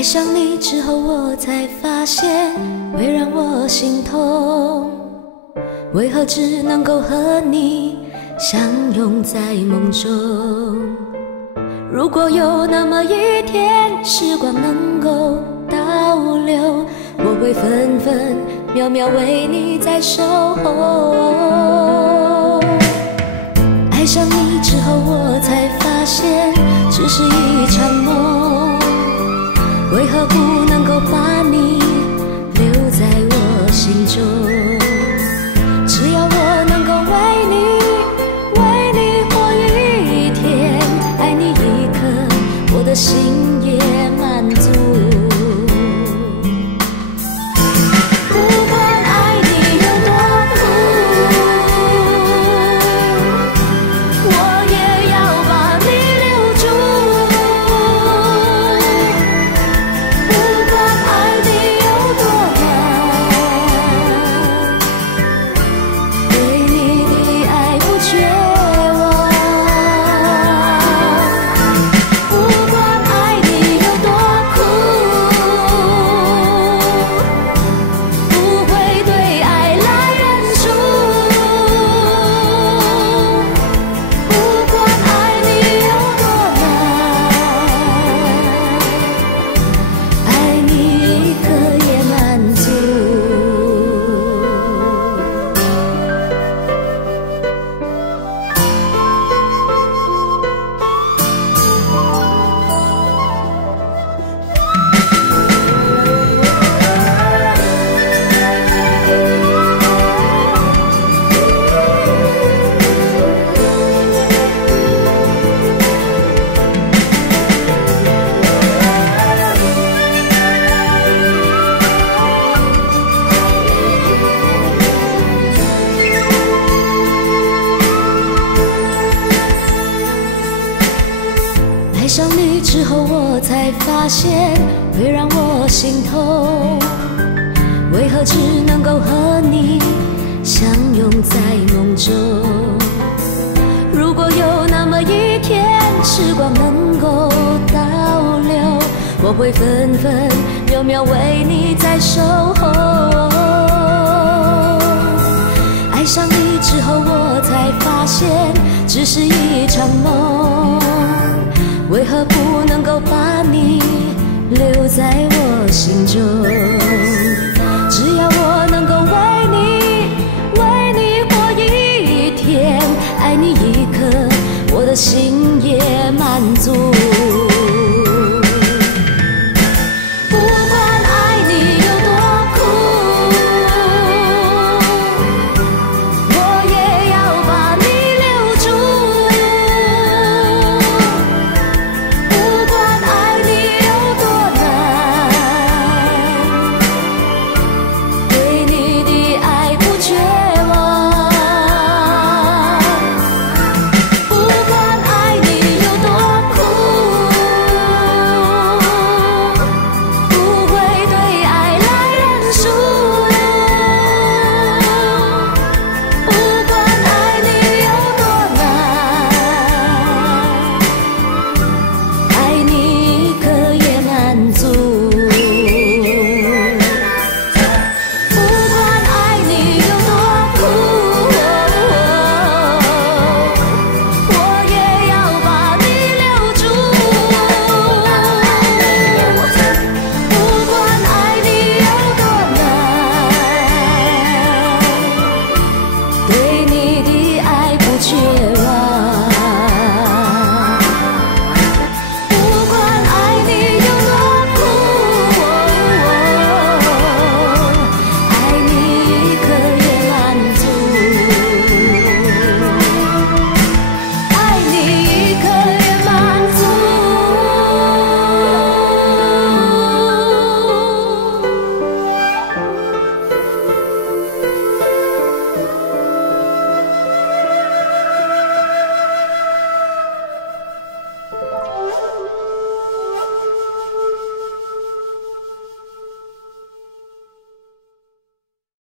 爱上你之后，我才发现会让我心痛，为何只能够和你相拥在梦中？如果有那么一天，时光能够倒流，我会分分秒秒为你在守候。爱上你之后，我才发现只是一场梦，为何不能够把你留在我心中？只要我能够为你活一天，爱你一刻，我的心也满足。不管爱你有多苦，我也要把你留住。不管爱你有多难，对你的爱不绝望。不管爱你有多苦，不会对爱来认输。不管爱你有多难，爱你一刻也满足。爱上你之后，我才发现会让我心痛，为何只能够和你相拥在梦中？如果有那么一天，时光能够倒流，我会分分秒秒为你在守候。爱上你之后，我才发现只是一场梦，为何不能够把你留在我心中？只要我能够为你活一天，爱你一刻，我的心也满足。